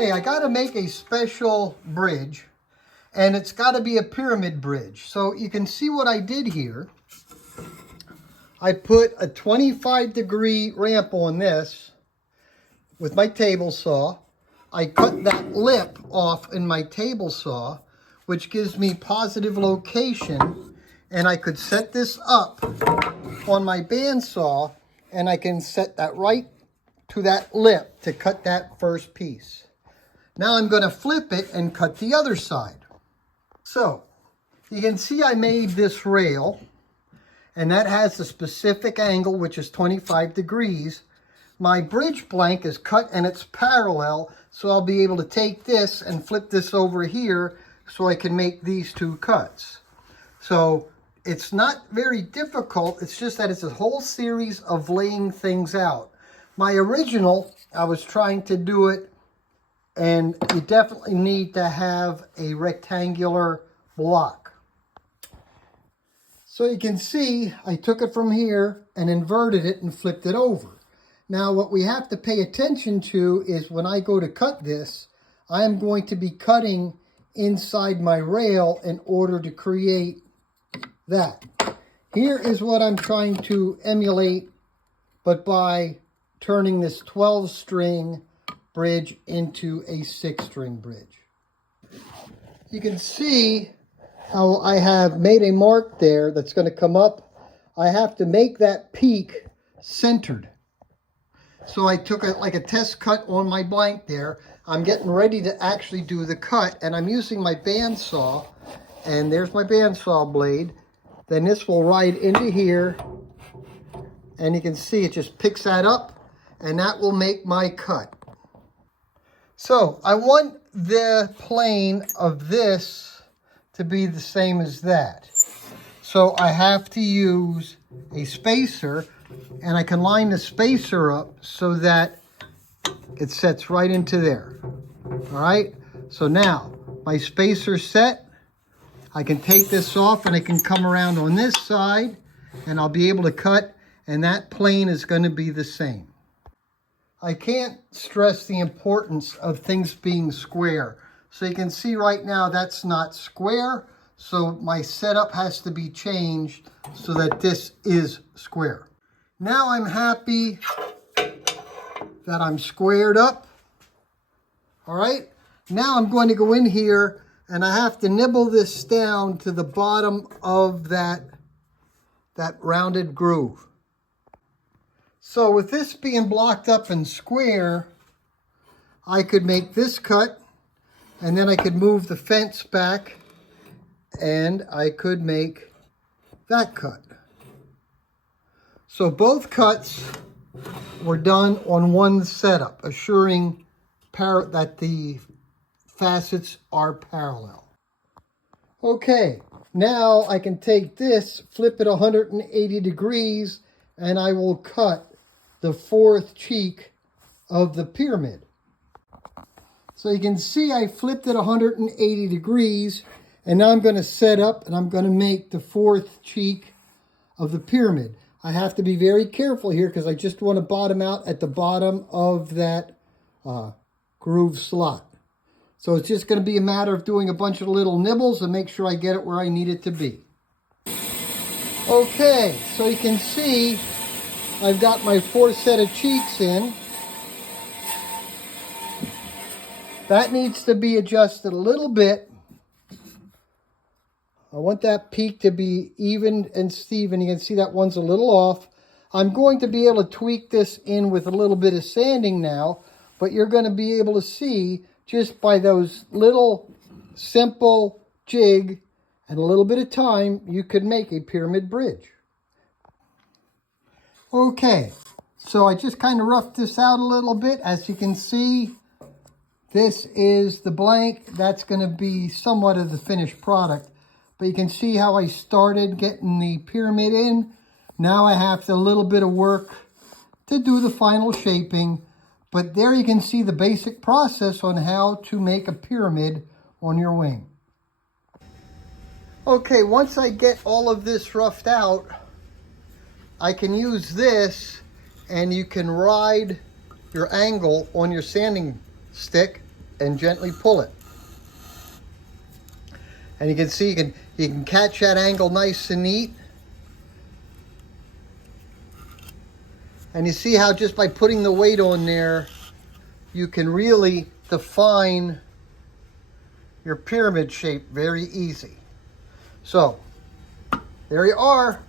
Okay, I gotta make a special bridge, and it's gotta be a pyramid bridge. So you can see what I did here. I put a 25-degree ramp on this with my table saw. I cut that lip off in my table saw, which gives me positive location, and I could set this up on my bandsaw, and I can set that right to that lip to cut that first piece. Now I'm going to flip it and cut the other side. So you can see I made this rail, and that has a specific angle, which is 25 degrees. My bridge blank is cut and it's parallel, so I'll be able to take this and flip this over here so I can make these two cuts. So it's not very difficult, it's just that it's a whole series of laying things out. My original, I was trying to do it, and you definitely need to have a rectangular block. So you can see I took it from here and inverted it and flipped it over. Now what we have to pay attention to is when I go to cut this, I am going to be cutting inside my rail in order to create that. Here is what I'm trying to emulate, but by turning this 12-string bridge into a 6-string bridge. You can see how I have made a mark there that's going to come up. I have to make that peak centered. So I took like a test cut on my blank there. I'm getting ready to actually do the cut, and I'm using my bandsaw, and there's my bandsaw blade. Then this will ride into here, and you can see it just picks that up, and that will make my cut. So I want the plane of this to be the same as that. So I have to use a spacer, and I can line the spacer up so that it sets right into there. All right, so now my spacer's set. I can take this off and I can come around on this side, and I'll be able to cut, and that plane is going to be the same. I can't stress the importance of things being square. So you can see right now that's not square, so my setup has to be changed so that this is square. Now I'm happy that I'm squared up. All right, now I'm going to go in here and I have to nibble this down to the bottom of that rounded groove. So with this being blocked up and square, I could make this cut, and then I could move the fence back, and I could make that cut. So both cuts were done on one setup, assuring that the facets are parallel. Okay, now I can take this, flip it 180 degrees, and I will cut the fourth cheek of the pyramid. So you can see I flipped it 180 degrees, and now I'm going to set up and I'm going to make the fourth cheek of the pyramid. I have to be very careful here because I just want to bottom out at the bottom of that groove slot. So it's just going to be a matter of doing a bunch of little nibbles and make sure I get it where I need it to be. Okay, so you can see I've got my fourth set of cheeks in. That needs to be adjusted a little bit. I want that peak to be even and Steven. You can see that one's a little off. I'm going to be able to tweak this in with a little bit of sanding now, but you're going to be able to see just by those little simple jig and a little bit of time, you could make a pyramid bridge. Okay, so I just kind of roughed this out a little bit. As you can see, this is the blank. That's going to be somewhat of the finished product. But you can see how I started getting the pyramid in. Now I have a little bit of work to do the final shaping. But there you can see the basic process on how to make a pyramid on your wing. Okay, once I get all of this roughed out, I can use this, and you can ride your angle on your sanding stick and gently pull it. And you can see you can catch that angle nice and neat. And you see how just by putting the weight on there, you can really define your pyramid shape very easy. So, there you are.